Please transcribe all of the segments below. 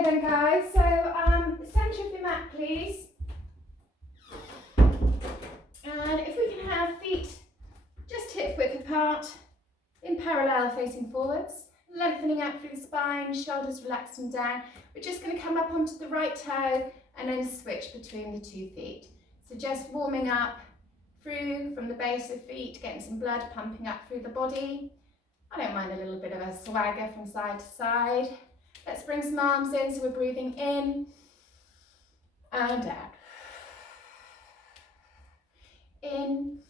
Okay then guys, so centre of your mat please. And if we can have feet just hip width apart, in parallel facing forwards, lengthening out through the spine, shoulders relaxing down. We're just going to come up onto the right toe and then switch between the 2 feet. So just warming up through from the base of feet, getting some blood pumping up through the body. I don't mind a little bit of a swagger from side to side. Let's bring some arms in, so we're breathing in and out. In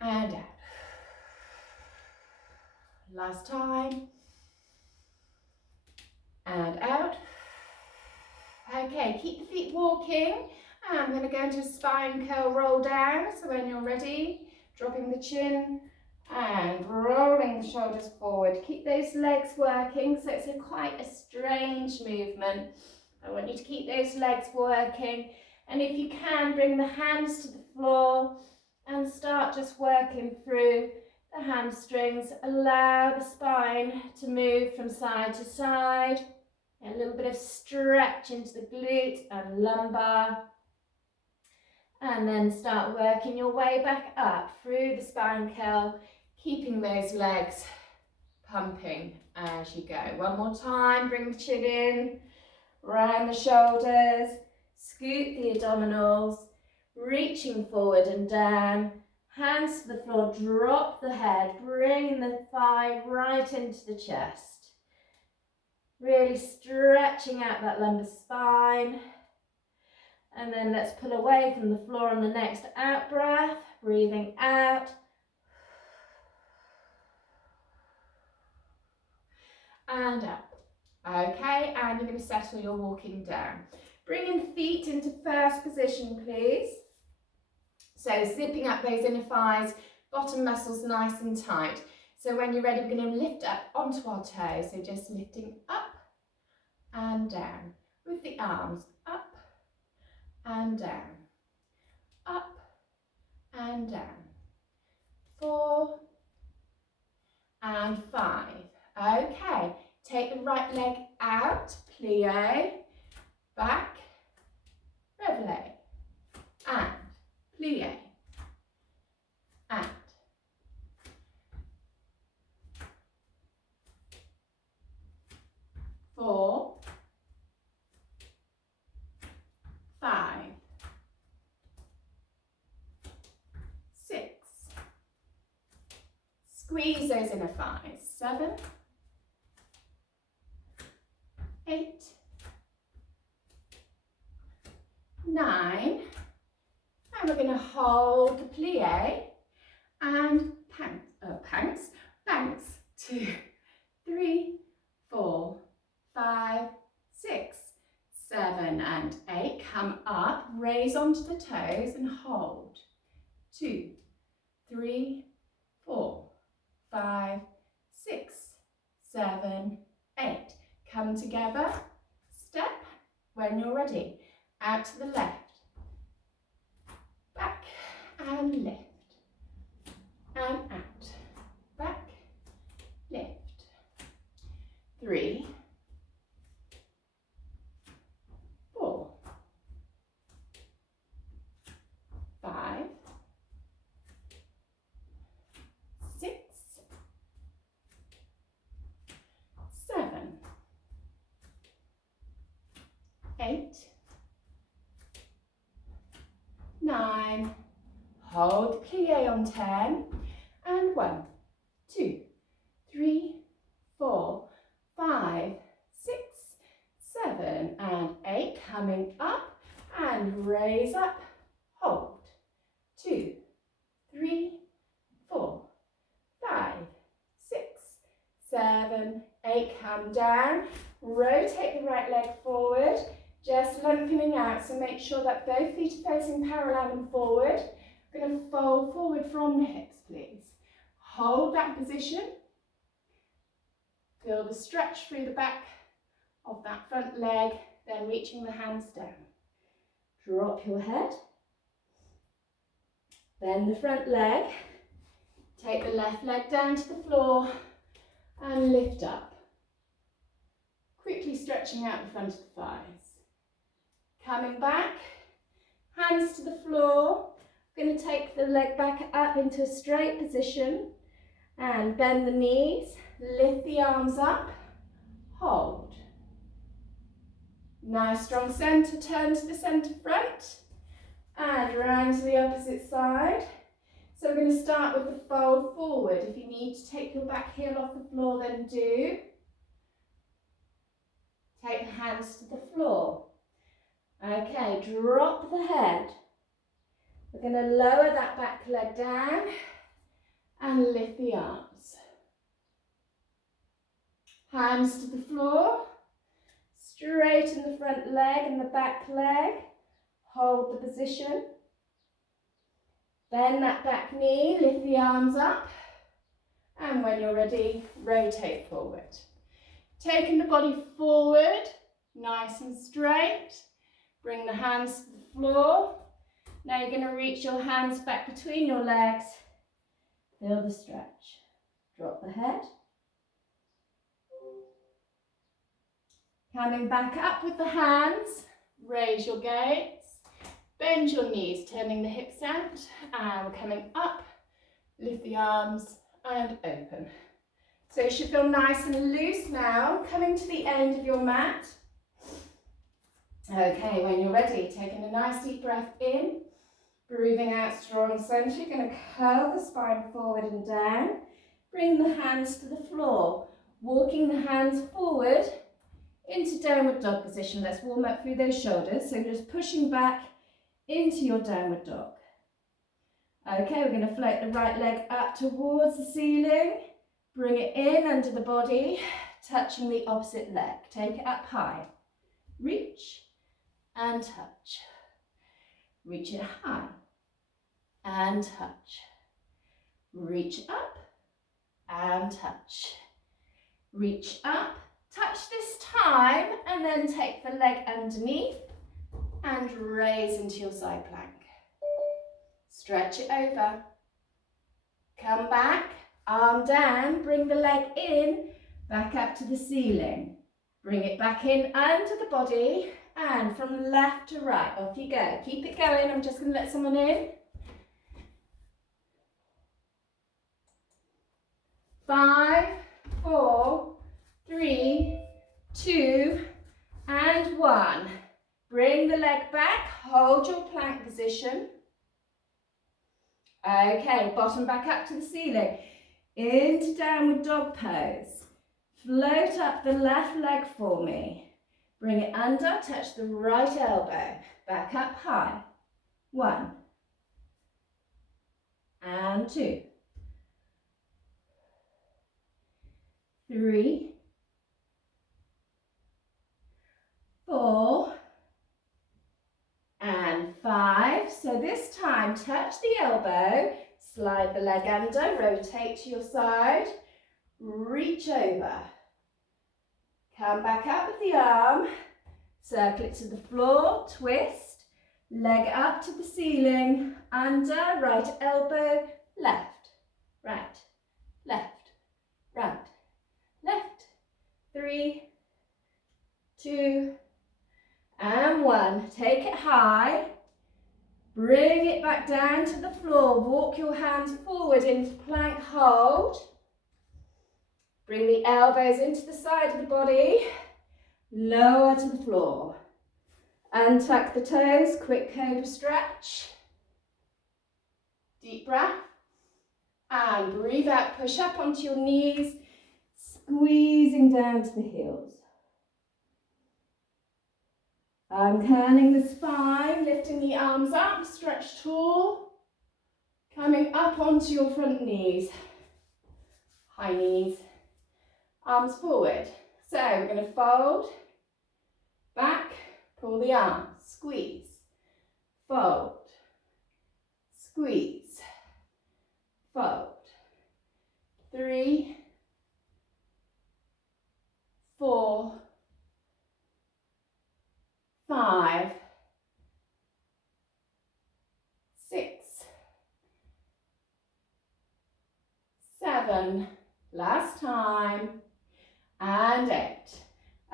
and out. Last time. And out. Okay, keep the feet walking. I'm going to go into a spine curl roll down. So when you're ready, dropping the chin and rolling the shoulders forward. Keep those legs working, so it's quite a strange movement. I want you to keep those legs working, and if you can, bring the hands to the floor and start just working through the hamstrings. Allow the spine to move from side to side. A little bit of stretch into the glute and lumbar. And then start working your way back up through the spine curl, keeping those legs pumping as you go. One more time, bring the chin in, round the shoulders, scoot the abdominals, reaching forward and down, hands to the floor, drop the head, bring the thigh right into the chest. Really stretching out that lumbar spine. And then let's pull away from the floor on the next out breath, breathing out. And up. Okay, and you're going to settle your walking down. Bringing feet into first position, please. So zipping up those inner thighs, bottom muscles nice and tight. So when you're ready, we're going to lift up onto our toes. So just lifting up and down with the arms up and down, up and down. 4 and 5. Okay, take the right leg out, plie, back, reveille, and plie, and. 4, 5, 6, squeeze those inner thighs, 7, 8, 9, and we're going to hold the plie and bounce, 2, 3, 4, 5, 6, 7 and 8, come up, raise onto the toes and hold, 2, 3, 4, 5, 6, 7, 8, come together, step when you're ready, out to the left, back and lift, and out, back, lift, 3, 4, 5, 6, 7, 8, 9, hold plie on 10, and 1, 2, 3, 4, 5, 6, 7 and 8, coming up and raise up, hold, 2, 3, 4, 5, 6, 7, 8, come down, rotate the right leg forward, just lengthening out, so make sure that both feet are facing parallel and forward. We're going to fold forward from the hips, please. Hold that position. Feel the stretch through the back of that front leg, then reaching the hands down. Drop your head. Bend the front leg. Take the left leg down to the floor and lift up. Quickly stretching out the front of the thighs. Coming back, hands to the floor. I'm going to take the leg back up into a straight position and bend the knees, lift the arms up, hold. Nice strong centre, turn to the centre front and round to the opposite side. So we're going to start with the fold forward. If you need to take your back heel off the floor, then do. Take the hands to the floor. Okay, drop the head. We're going to lower that back leg down and lift the arms. Hands to the floor. Straighten the front leg and the back leg. Hold the position. Bend that back knee, lift the arms up. And when you're ready, rotate forward. Taking the body forward, nice and straight. Bring the hands to the floor. Now you're going to reach your hands back between your legs. Feel the stretch. Drop the head. Coming back up with the hands. Raise your gaze. Bend your knees, turning the hips out. And we're coming up. Lift the arms and open. So you should feel nice and loose now. Coming to the end of your mat. Okay, when you're ready, taking a nice deep breath in. Breathing out strong centre. You're going to curl the spine forward and down. Bring the hands to the floor. Walking the hands forward into downward dog position. Let's warm up through those shoulders. So just pushing back into your downward dog. Okay, we're going to float the right leg up towards the ceiling. Bring it in under the body, touching the opposite leg. Take it up high. Reach and touch. Reach it high and touch. Reach up and touch. Reach up, touch this time, and then take the leg underneath and raise into your side plank. Stretch it over. Come back, arm down, bring the leg in, back up to the ceiling. Bring it back in under the body and from left to right, off you go. Keep it going, I'm just going to let someone in. 5, 4, 3, 2, and 1. Bring the leg back, hold your plank position. Okay, bottom back up to the ceiling. Into downward dog pose. Float up the left leg for me. Bring it under, touch the right elbow. Back up high. 1. And 2. 3. 4. And 5. So this time, touch the elbow, slide the leg under, rotate to your side, reach over. Come back up with the arm, circle it to the floor, twist, leg up to the ceiling, under, right elbow, left, right, left, right, left. 3, 2, and 1. Take it high. Bring it back down to the floor. Walk your hands forward into plank hold. Bring the elbows into the side of the body. Lower to the floor. Untuck the toes. Quick cobra stretch. Deep breath. And breathe out. Push up onto your knees. Squeezing down to the heels. I'm curling the spine, lifting the arms up, stretch tall, coming up onto your front knees, high knees, arms forward. So we're going to fold, back, pull the arms, squeeze, fold, squeeze, fold. 3, 4, 5, 6, 7, last time, and 8.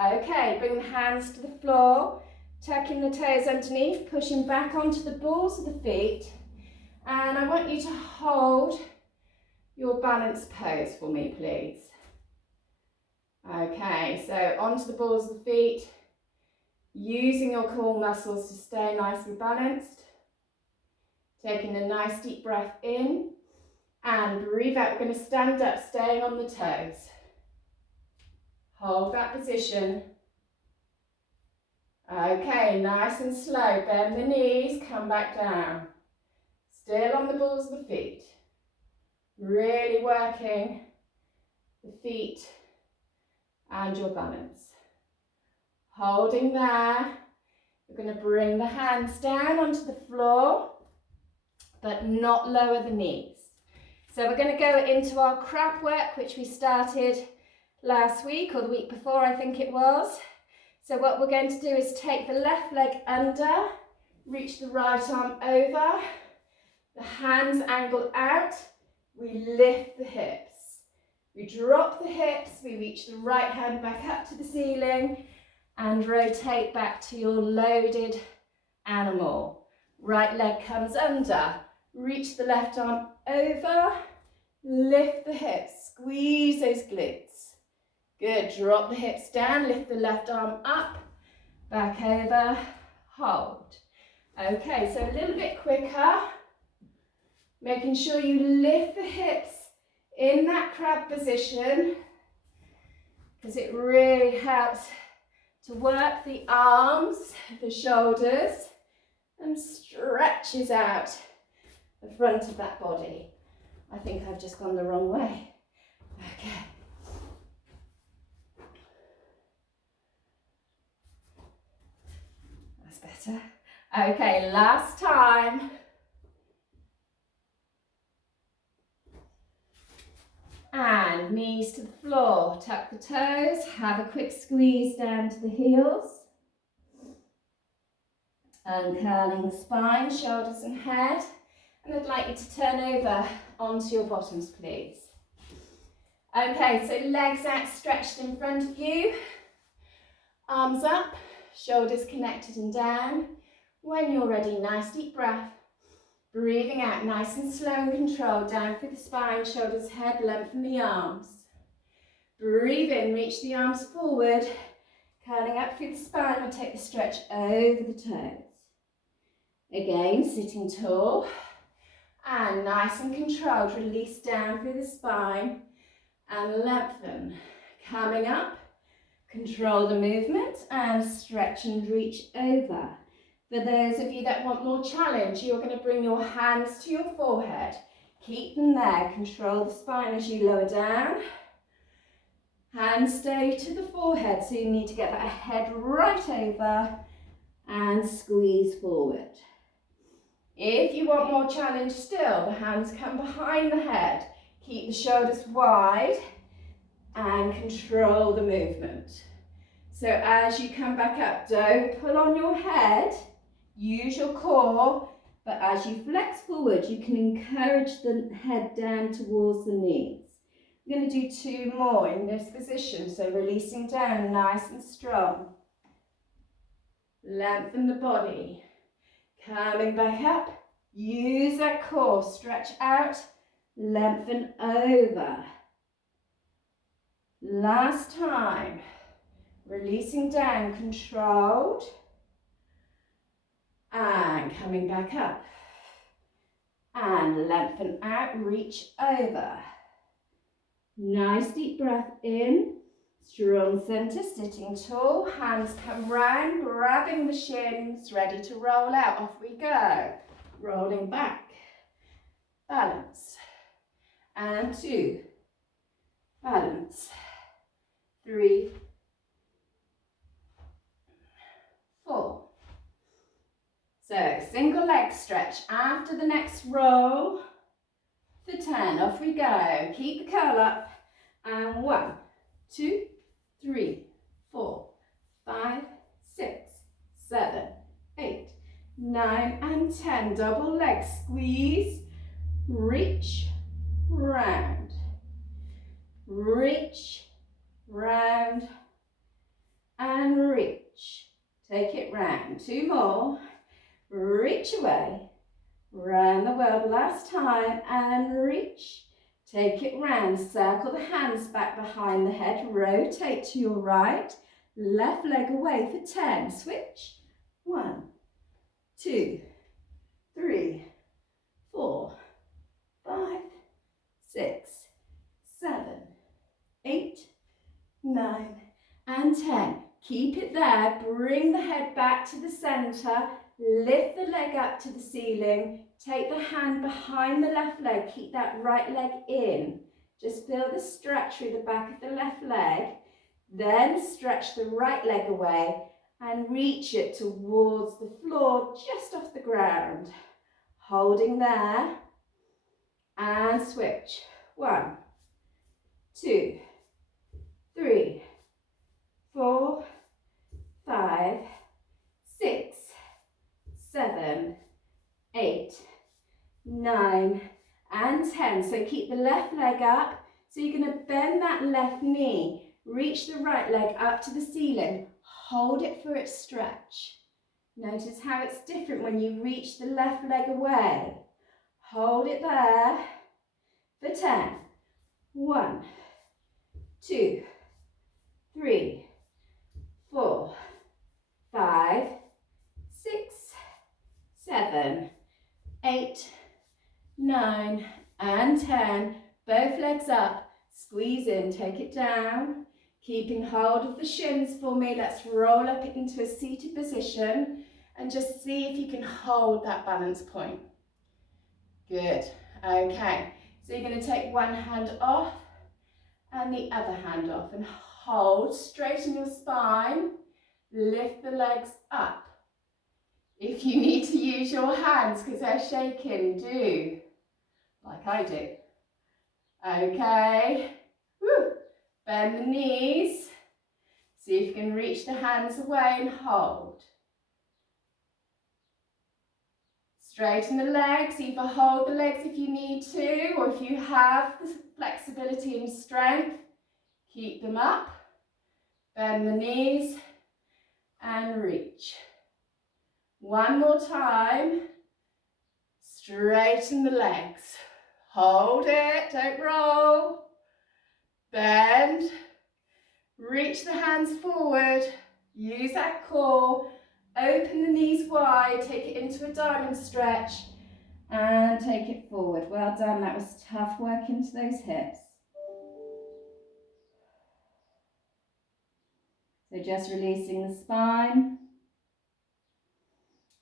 Okay, bring the hands to the floor, tucking the toes underneath, pushing back onto the balls of the feet. And I want you to hold your balanced pose for me, please. Okay, so onto the balls of the feet, using your core muscles to stay nicely balanced. Taking a nice deep breath in and breathe out. We're going to stand up, staying on the toes. Hold that position. Okay, nice and slow. Bend the knees, come back down. Still on the balls of the feet. Really working the feet and your balance. Holding there. We're going to bring the hands down onto the floor, but not lower the knees. So we're going to go into our crab work, which we started last week or the week before, I think it was. So what we're going to do is take the left leg under, reach the right arm over, the hands angle out, we lift the hips. We drop the hips, we reach the right hand back up to the ceiling and rotate back to your loaded animal. Right leg comes under, reach the left arm over, lift the hips, squeeze those glutes. Good, drop the hips down, lift the left arm up, back over, hold. Okay, so a little bit quicker, making sure you lift the hips in that crab position, because it really helps to work the arms, the shoulders, and stretches out the front of that body. I think I've just gone the wrong way. Okay. That's better. Okay, last time. And knees to the floor, tuck the toes, have a quick squeeze down to the heels. Uncurling the spine, shoulders and head. And I'd like you to turn over onto your bottoms, please. Okay, so legs out stretched in front of you. Arms up, shoulders connected and down. When you're ready, nice deep breath. Breathing out nice and slow and controlled, down through the spine, shoulders, head, lengthen the arms. Breathe in, reach the arms forward, curling up through the spine, we'll take the stretch over the toes. Again, sitting tall, and nice and controlled, release down through the spine, and lengthen. Coming up, control the movement, and stretch and reach over. For those of you that want more challenge, you're going to bring your hands to your forehead. Keep them there. Control the spine as you lower down. Hands stay to the forehead, so you need to get that head right over and squeeze forward. If you want more challenge still, the hands come behind the head. Keep the shoulders wide and control the movement. So as you come back up, don't pull on your head. Use your core, but as you flex forward, you can encourage the head down towards the knees. We're going to do 2 more in this position, so releasing down nice and strong. Lengthen the body. Coming back up, use that core, stretch out, lengthen over. Last time, releasing down, controlled. And coming back up. And lengthen out, reach over. Nice deep breath in. Strong center, sitting tall. Hands come round, grabbing the shins, ready to roll out. Off we go. Rolling back. Balance. And 2. Balance. 3. 4. So, single leg stretch after the next roll for 10. Off we go. Keep the curl up. And 1, 2, 3, 4, 5, 6, 7, 8, 9, and 10. Double leg squeeze. Reach, round. Reach, round, and reach. Take it round. 2 more. Reach away. Round the world last time and reach. Take it round. Circle the hands back behind the head. Rotate to your right. Left leg away for 10. Switch. 1, 2, 3, 4, 5, 6, 7, 8, 9, and 10. Keep it there. Bring the head back to the center. Lift the leg up to the ceiling. Take the hand behind the left leg. Keep that right leg in. Just feel the stretch through the back of the left leg. Then stretch the right leg away and reach it towards the floor, just off the ground. Holding there. And switch. 1, 2, 3, 4, 5, 6, 7, 8, 9, and 10. So keep the left leg up. So you're going to bend that left knee. Reach the right leg up to the ceiling. Hold it for its stretch. Notice how it's different when you reach the left leg away. Hold it there for 10. 1, 2, 3, 4, 5, 6, 7, 8, 9, and 10. Both legs up. Squeeze in, take it down. Keeping hold of the shins for me. Let's roll up into a seated position and just see if you can hold that balance point. Good. Okay. So you're going to take one hand off and the other hand off and hold. Straighten your spine. Lift the legs up. If you need to use your hands because they're shaking, do. Like I do. Okay. Woo. Bend the knees. See if you can reach the hands away and hold. Straighten the legs. Either hold the legs if you need to, or if you have the flexibility and strength, keep them up. Bend the knees and reach. One more time. Straighten the legs. Hold it, don't roll. Bend. Reach the hands forward. Use that core. Open the knees wide. Take it into a diamond stretch. And take it forward. Well done. That was tough work into those hips. So just releasing the spine.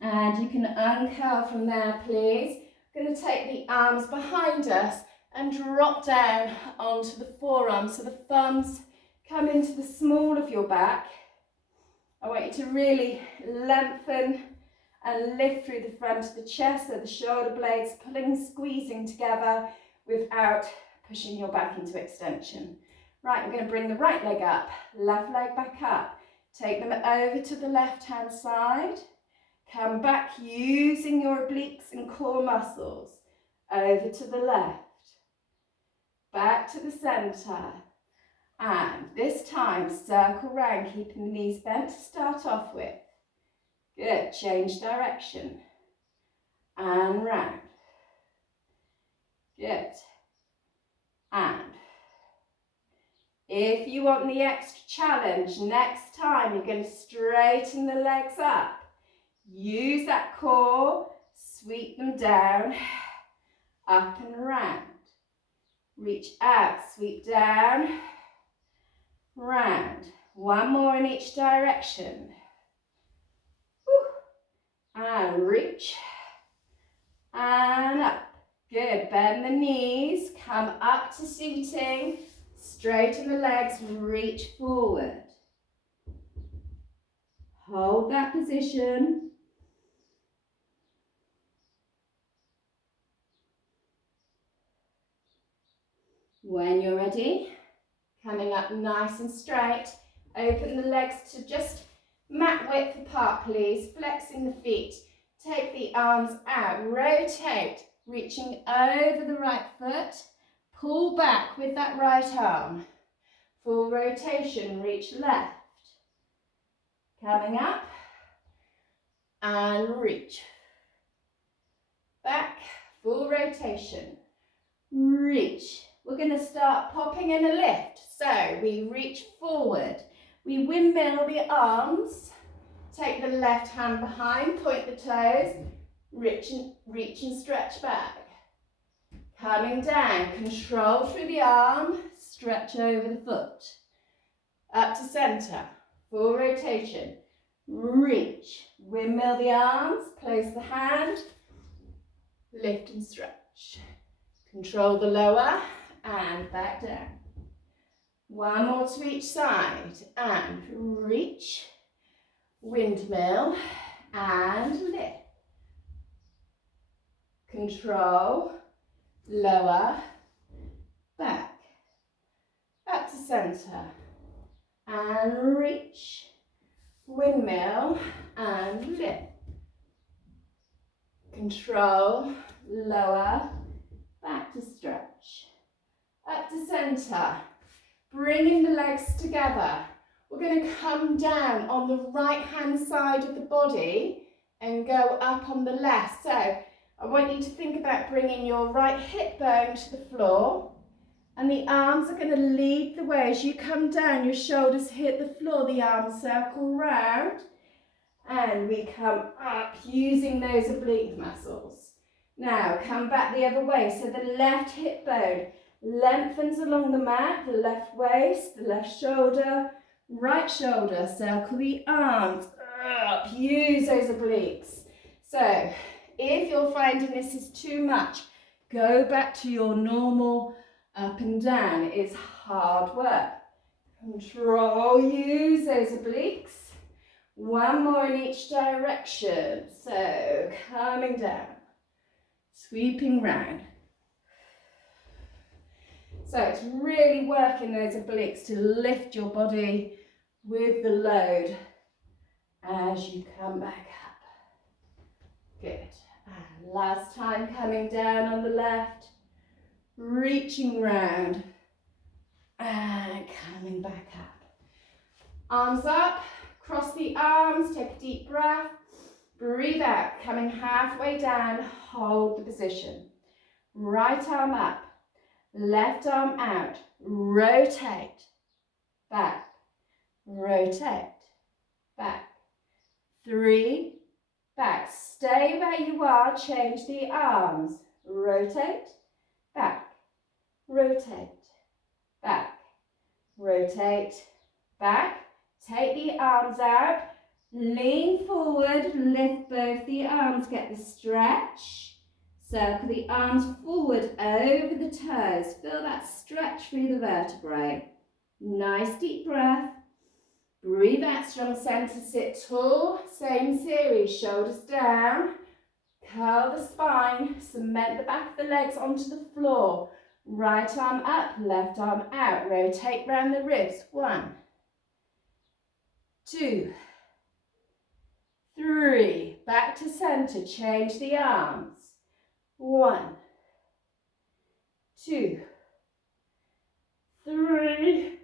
And you can uncurl from there, please. I'm going to take the arms behind us and drop down onto the forearms. So the thumbs come into the small of your back. I want you to really lengthen and lift through the front of the chest, so the shoulder blades pulling, squeezing together without pushing your back into extension. Right, we're going to bring the right leg up, left leg back up. Take them over to the left-hand side. Come back using your obliques and core muscles. Over to the left. Back to the centre. And this time, circle round, keeping the knees bent to start off with. Good. Change direction. And round. Good. And if you want the extra challenge, next time you're going to straighten the legs up. Use that core, sweep them down, up and round. Reach out, sweep down, round. One more in each direction. Woo. And reach, and up. Good, bend the knees, come up to seating, straighten the legs, reach forward. Hold that position. When you're ready, coming up nice and straight, open the legs to just mat width apart, please, flexing the feet. Take the arms out, rotate, reaching over the right foot, pull back with that right arm. Full rotation, reach left, Coming up and reach. Back, full rotation. Reach. We're going to start popping in a lift. So we reach forward. We windmill the arms. Take the left hand behind, point the toes. Reach and stretch back. Coming down, control through the arm, stretch over the foot. Up to centre, full rotation. Reach, windmill the arms, place the hand, lift and stretch. Control the lower and back down. One more to each side and reach, windmill and lift. Control, lower, back, up to centre and reach, windmill and lift. Control, lower, back to stretch, up to centre, bringing the legs together. We're going to come down on the right hand side of the body and go up on the left. So I want you to think about bringing your right hip bone to the floor, and the arms are going to lead the way. As you come down, your shoulders hit the floor, the arms circle round, and we come up using those oblique muscles. Now come back the other way, so the left hip bone lengthens along the mat, the left waist, the left shoulder, right shoulder, circle the arms up, use those obliques. So if you're finding this is too much, go back to your normal up and down. It's hard work. Control, use those obliques. One more in each direction. So coming down, sweeping round. So it's really working those obliques to lift your body with the load as you come back up. Good. And last time, coming down on the left, reaching round and coming back up. Arms up, cross the arms, take a deep breath, breathe out, coming halfway down, hold the position. Right arm up, left arm out, rotate, back, rotate, back, 3, back, stay where you are, change the arms, rotate, back, rotate, back, rotate, back, take the arms out, lean forward, lift both the arms, get the stretch, circle the arms forward over the toes, feel that stretch through the vertebrae. Nice deep breath, breathe out, strong centre, sit tall, same series, shoulders down, curl the spine, cement the back of the legs onto the floor, right arm up, left arm out, rotate round the ribs, 1, 2, 3, back to centre, change the arms, 1, 2, 3,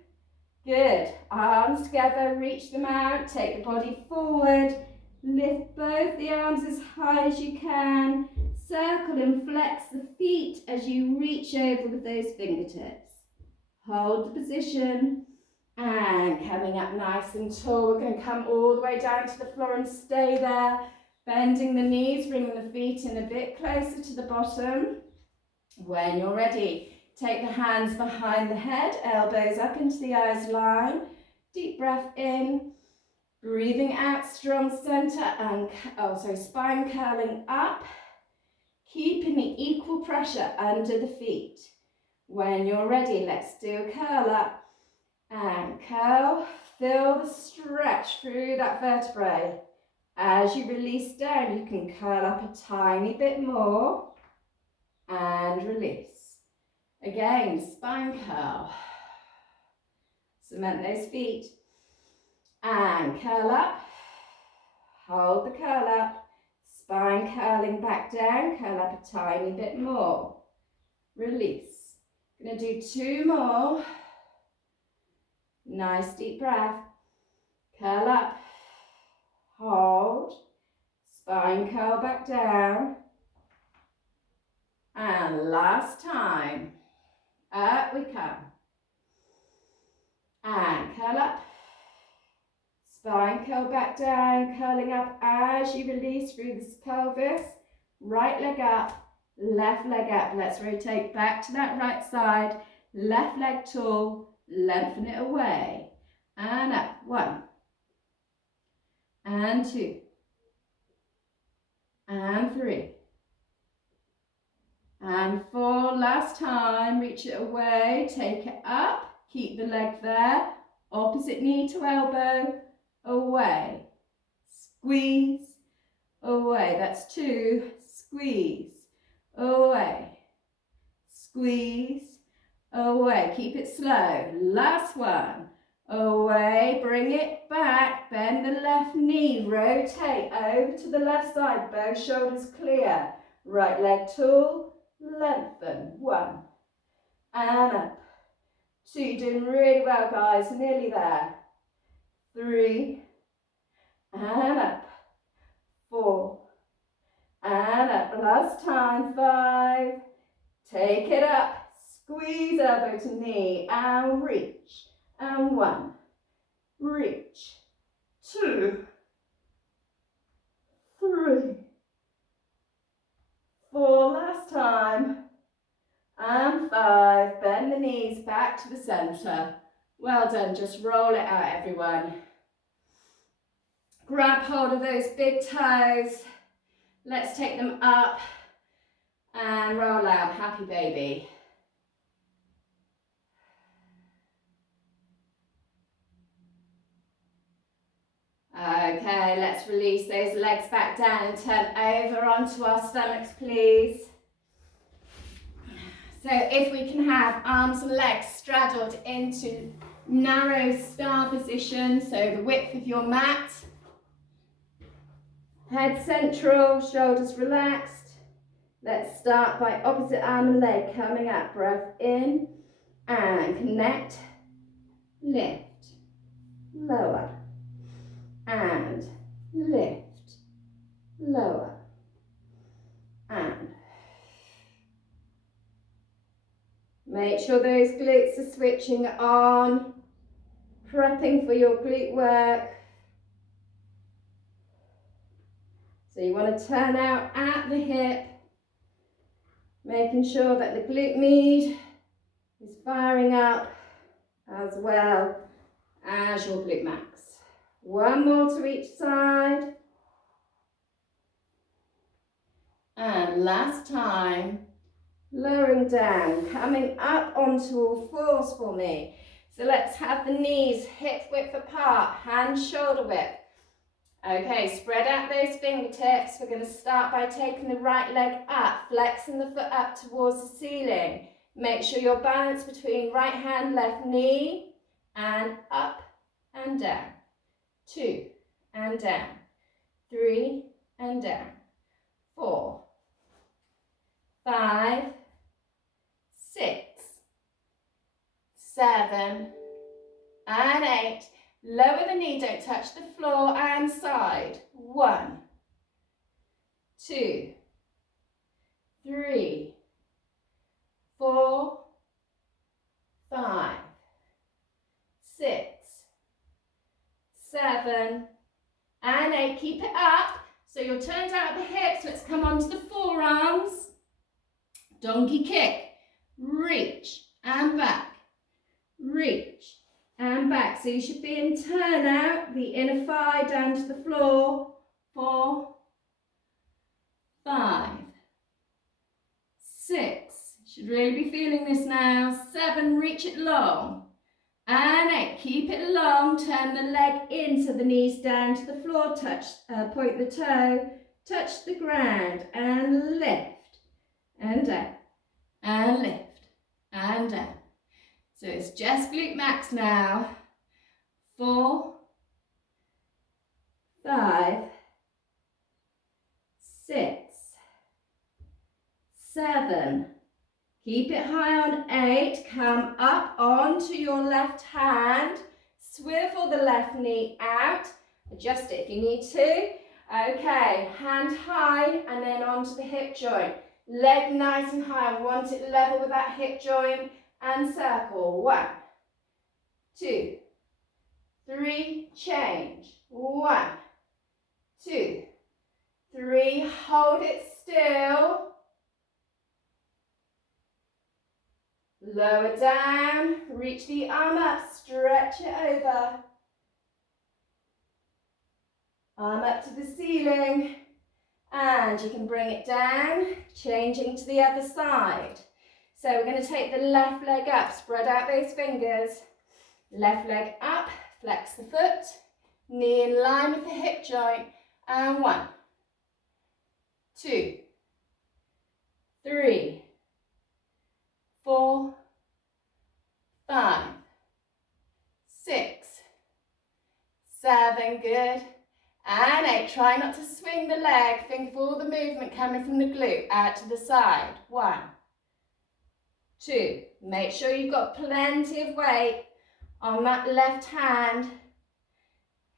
good, arms together, reach them out, take the body forward, lift both the arms as high as you can, circle and flex the feet as you reach over with those fingertips. Hold the position and coming up nice and tall. We're going to come all the way down to the floor and stay there, bending the knees, bringing the feet in a bit closer to the bottom. When you're ready, take the hands behind the head, elbows up into the eyes line, deep breath in, breathing out, strong centre and, spine curling up, keeping the equal pressure under the feet. When you're ready, let's do a curl up and curl, feel the stretch through that vertebrae. As you release down, you can curl up a tiny bit more and release. Again, spine curl. Cement those feet and curl up. Hold the curl up. Spine curling back down. Curl up a tiny bit more. Release. Going to do 2 more. Nice deep breath. Curl up. hold, spine curl back down, and last time, up we come, and curl up, spine curl back down, curling up as you release through the pelvis, right leg up, left leg up. Let's rotate back to that right side, left leg tall, lengthen it away, and up, 1, and 2, and 3, and 4, last time, reach it away, take it up, keep the leg there, opposite knee to elbow, away, squeeze, away, that's 2, squeeze, away, squeeze, away, keep it slow, last one, away, bring it back, bend the left knee, rotate over to the left side, both shoulders clear, right leg tall, lengthen, 1, and up, 2, you're doing really well guys, nearly there, 3, and up, 4, and up, last time, 5, take it up, squeeze elbow to knee, and reach, and 1, reach, 2, 3, 4, last time, and 5, bend the knees back to the center, well done, just roll it out everyone, grab hold of those big toes, let's take them up, and roll out, happy baby. Okay, let's release those legs back down and turn over onto our stomachs, please. So if we can have arms and legs straddled into narrow star position, so the width of your mat. Head central, shoulders relaxed. Let's start by opposite arm and leg coming up. Breath in and connect, lift, lower, and lift, lower, and make sure those glutes are switching on, prepping for your glute work. So you want to turn out at the hip, making sure that the glute med is firing up as well as your glute max. 1 more to each side. And last time, lowering down, coming up onto all fours for me. So let's have the knees hip width apart, hands shoulder width. Okay, spread out those fingertips. We're going to start by taking the right leg up, flexing the foot up towards the ceiling. Make sure you're balanced between right hand, left knee, and up and down. 2 and down. 3 and down. 4, 5, 6, 7, and 8. Lower the knee, don't touch the floor, and side. 1, 2, 3, 4, 5, 6, 7, and 8. Keep it up. So you're turned out at the hips. Let's come onto the forearms. Donkey kick. Reach and back. Reach and back. So you should be in turn out, the inner thigh down to the floor. 4, 5, 6. Should really be feeling this now. 7, reach it long. And 8, keep it long. Turn the leg in so the knees down to the floor. Touch, point the toe, touch the ground, and lift and down, and lift and down. So it's just glute max now. 4, 5, 6, 7. Keep it high on 8. Come up onto your left hand. Swivel the left knee out. Adjust it if you need to. Okay, hand high and then onto the hip joint. Leg nice and high. I want it level with that hip joint and circle. 1, 2, 3, change. 1, 2, 3, hold it still. Lower down, reach the arm up, stretch it over. Arm up to the ceiling. And you can bring it down, changing to the other side. So we're going to take the left leg up, spread out those fingers. Left leg up, flex the foot, knee in line with the hip joint. And 1, 2, 3, 4, 5, 6, 7, good. And 8, try not to swing the leg. Think of all the movement coming from the glute out to the side. 1, 2, make sure you've got plenty of weight on that left hand.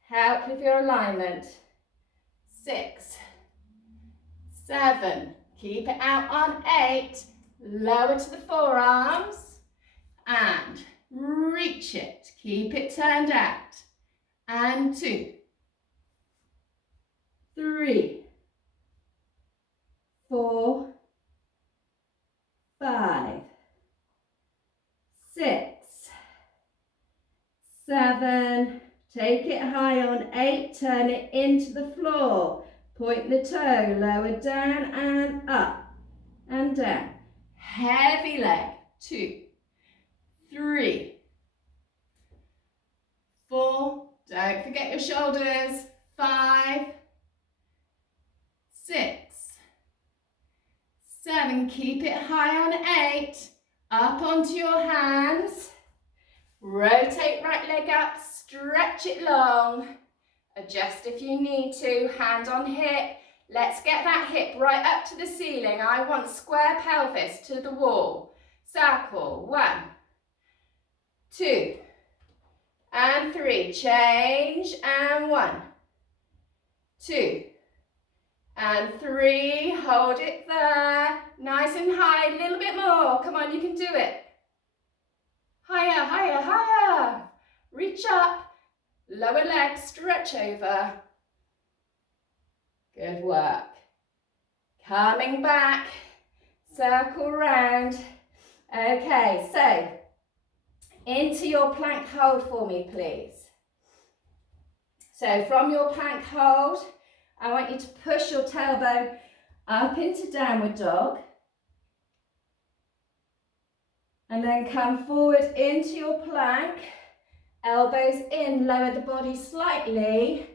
Help with your alignment. 6, 7, keep it out on 8. Lower to the forearms and reach it. Keep it turned out. And 2, 3, 4, 5, 6, 7, take it high on 8, turn it into the floor, point the toe, lower down and up and down. Heavy leg, 2, 3, 4, don't forget your shoulders, 5, 6, 7, keep it high on 8, up onto your hands, rotate right leg up, stretch it long, adjust if you need to, hand on hip, let's get that hip right up to the ceiling. I want square pelvis to the wall, circle, 1, 2, and 3, change, and 1, 2, and 3, hold it there, nice and high, a little bit more, come on, you can do it. Higher, higher, higher, reach up, lower leg, stretch over. Good work. Coming back, circle round. Okay, so into your plank hold for me, please. So from your plank hold, I want you to push your tailbone up into downward dog. And then come forward into your plank. Elbows in, lower the body slightly.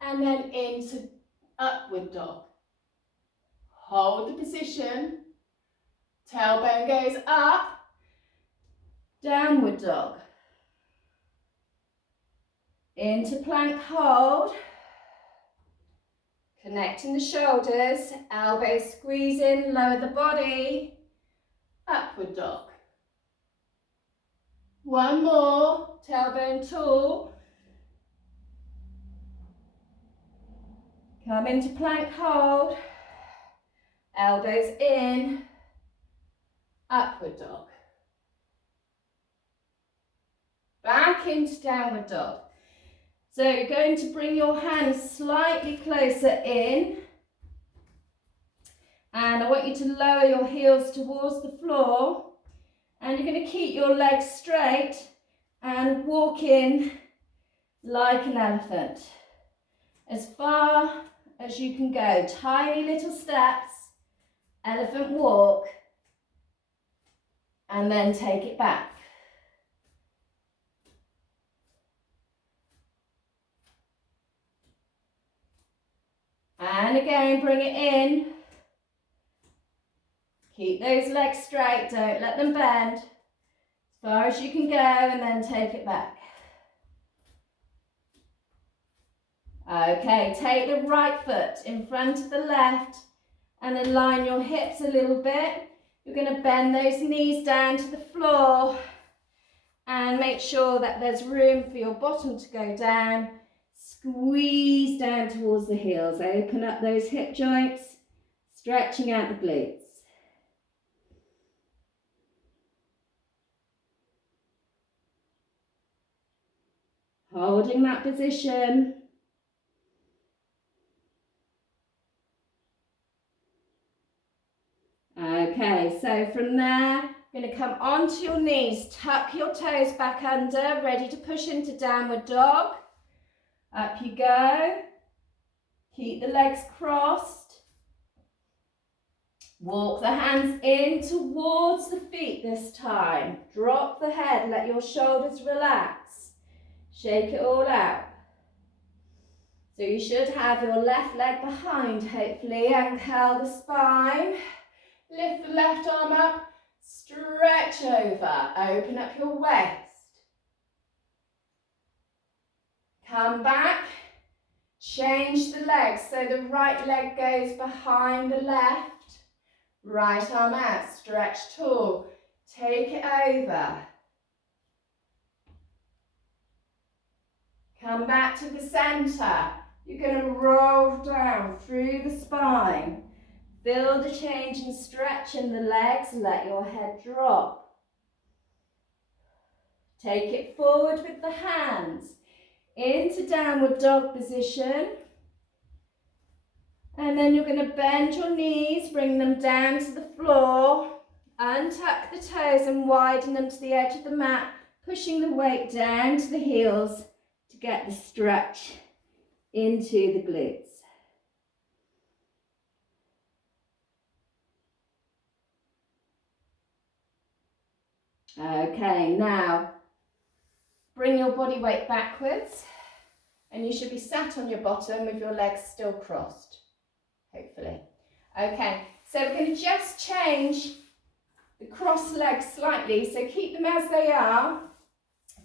And then into upward dog. Hold the position. Tailbone goes up. Downward dog. Into plank hold. Connecting the shoulders, elbows squeeze in, lower the body, upward dog. One more, tailbone tall. Come into plank hold, elbows in, upward dog. Back into downward dog. So you're going to bring your hands slightly closer in, and I want you to lower your heels towards the floor, and you're going to keep your legs straight and walk in like an elephant as far as you can go. Tiny little steps, elephant walk, and then take it back. And again, bring it in. Keep those legs straight, don't let them bend. As far as you can go, and then take it back. Okay, take the right foot in front of the left and align your hips a little bit. You're going to bend those knees down to the floor and make sure that there's room for your bottom to go down. Squeeze down towards the heels. Open up those hip joints, stretching out the glutes. Holding that position. Okay, so from there, you're going to come onto your knees, tuck your toes back under, ready to push into downward dog. Up you go. Keep the legs crossed. Walk the hands in towards the feet this time. Drop the head, let your shoulders relax. Shake it all out. So you should have your left leg behind, hopefully, and curl the spine. Lift the left arm up, stretch over, open up your waist. Come back, change the legs so the right leg goes behind the left. Right arm out, stretch tall, take it over. Come back to the centre. You're going to roll down through the spine. Feel the change and stretch in the legs, let your head drop. Take it forward with the hands into downward dog position. And then you're going to bend your knees, bring them down to the floor, untuck the toes and widen them to the edge of the mat, pushing the weight down to the heels to get the stretch into the glutes. Okay, now bring your body weight backwards and you should be sat on your bottom with your legs still crossed, hopefully. Okay, so we're going to just change the crossed legs slightly, so keep them as they are,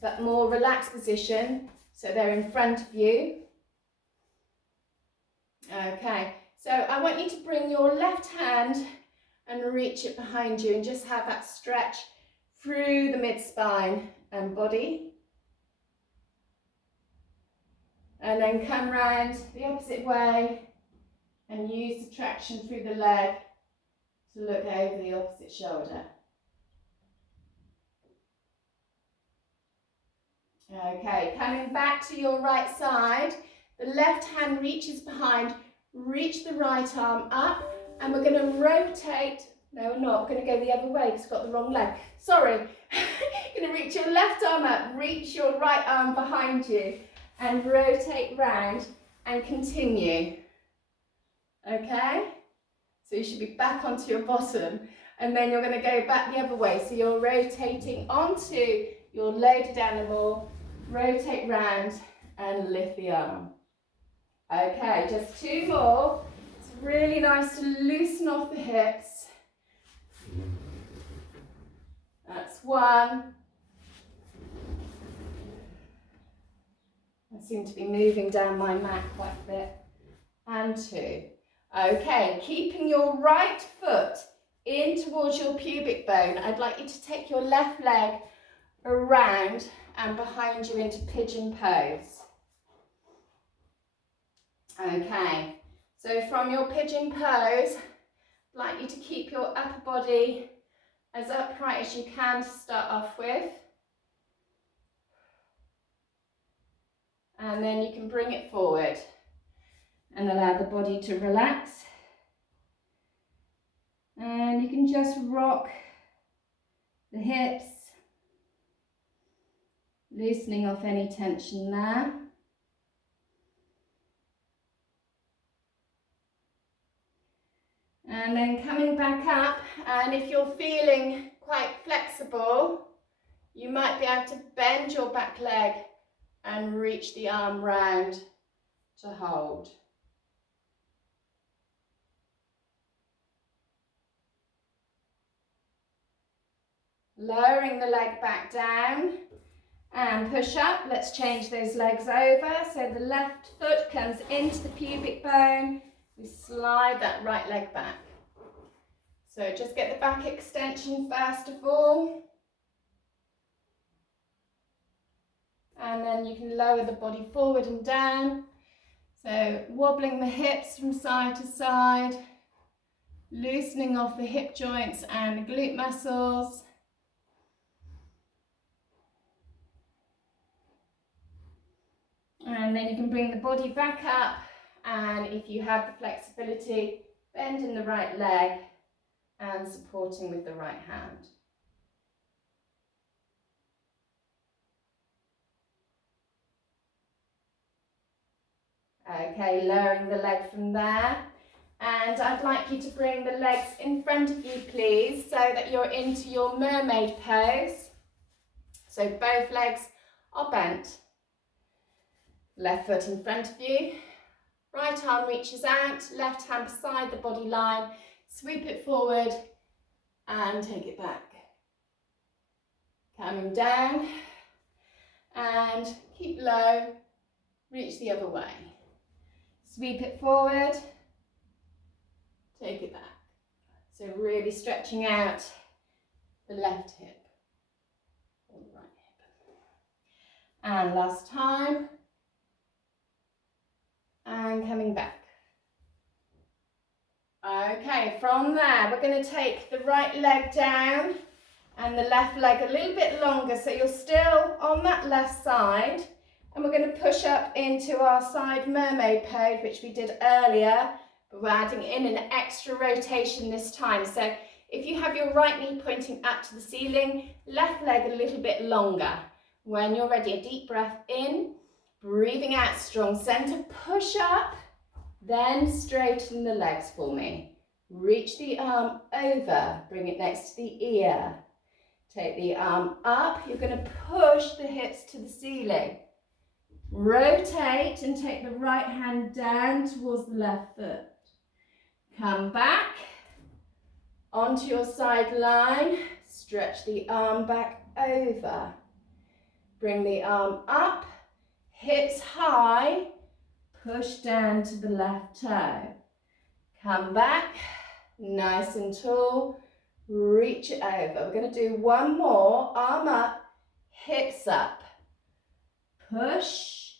but more relaxed position, so they're in front of you. Okay, so I want you to bring your left hand and reach it behind you and just have that stretch through the mid-spine and body. And then come round the opposite way and use the traction through the leg to look over the opposite shoulder. Okay, coming back to your right side, the left hand reaches behind, reach the right arm up, and we're going to rotate. No, we're not. We're going to go the other way because I've got the wrong leg. Sorry. You're going to reach your left arm up, reach your right arm behind you, and rotate round and continue. Okay? So you should be back onto your bottom, and then you're going to go back the other way. So you're rotating onto your loaded animal, rotate round and lift the arm. Okay, just two more. It's really nice to loosen off the hips. That's one. I seem to be moving down my mat quite a bit. And two. Okay, keeping your right foot in towards your pubic bone. I'd like you to take your left leg around and behind you into pigeon pose. Okay, so from your pigeon pose, I'd like you to keep your upper body as upright as you can to start off with. And then you can bring it forward and allow the body to relax. And you can just rock the hips, loosening off any tension there. And then coming back up, and if you're feeling quite flexible, you might be able to bend your back leg and reach the arm round to hold. Lowering the leg back down and push up. Let's change those legs over. So the left foot comes into the pubic bone. We slide that right leg back. So just get the back extension first of all. and then you can lower the body forward and down. So wobbling the hips from side to side, loosening off the hip joints and the glute muscles. And then you can bring the body back up, and if you have the flexibility, bend in the right leg and supporting with the right hand. Okay, lowering the leg from there. And I'd like you to bring the legs in front of you, please, so that you're into your mermaid pose. So both legs are bent. Left foot in front of you. Right arm reaches out, left hand beside the body line. Sweep it forward and take it back. Coming down and keep low, reach the other way. Sweep it forward, take it back. So really stretching out the left hip or the right hip. And last time. And coming back. Okay, from there we're going to take the right leg down and the left leg a little bit longer, so you're still on that left side, and we're going to push up into our side mermaid pose, which we did earlier, but we're adding in an extra rotation this time. So if you have your right knee pointing up to the ceiling, left leg a little bit longer. When you're ready, a deep breath in, breathing out, strong center, push up, then straighten the legs for me. Reach the arm over, bring it next to the ear. Take the arm up, you're going to push the hips to the ceiling. Rotate and take the right hand down towards the left foot. Come back onto your side line, stretch the arm back over. Bring the arm up, hips high, push down to the left toe. Come back, nice and tall, reach it over. We're going to do one more, arm up, hips up. Push,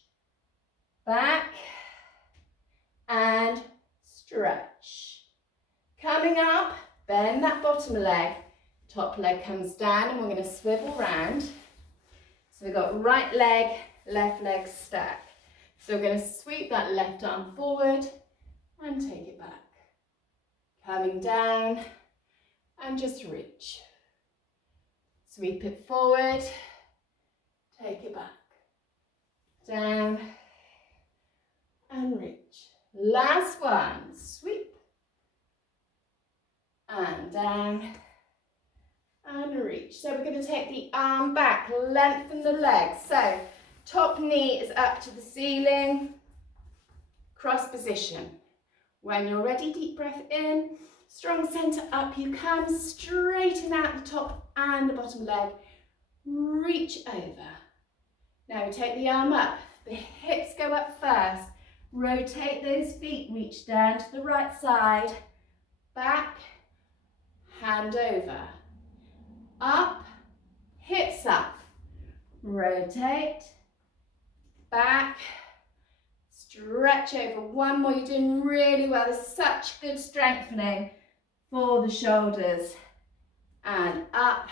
back, and stretch. Coming up, bend that bottom leg, top leg comes down, and we're going to swivel round. So we've got right leg, left leg stack. So we're going to sweep that left arm forward and take it back. Coming down and just reach. Sweep it forward, take it back. Down and reach. Last one, sweep and down and reach. So we're going to take the arm back, lengthen the leg. So top knee is up to the ceiling, cross position. When you're ready, deep breath in, strong center up you come, straighten out the top and the bottom leg, reach over. Now we take the arm up, the hips go up first, rotate those feet, reach down to the right side, back, hand over, up, hips up, rotate, back, stretch over. One more, you're doing really well. There's such good strengthening for the shoulders. And up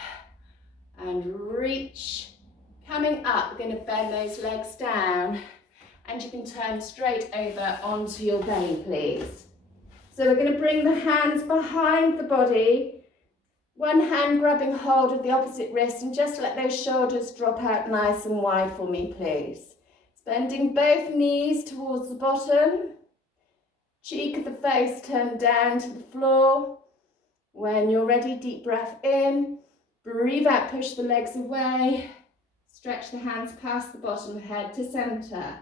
and reach. Coming up, we're going to bend those legs down, and you can turn straight over onto your belly, please. So we're going to bring the hands behind the body, one hand grabbing hold of the opposite wrist, and just let those shoulders drop out nice and wide for me, please. Bending both knees towards the bottom, cheek of the face turned down to the floor. When you're ready, deep breath in, breathe out, push the legs away, stretch the hands past the bottom of the head to center.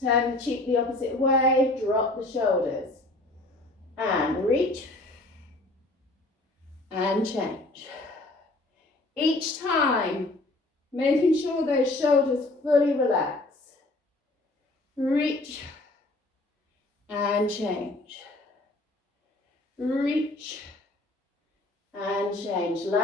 Turn the cheek the opposite way, drop the shoulders. And reach. And change. Each time, making sure those shoulders fully relax. Reach and change. Reach and change.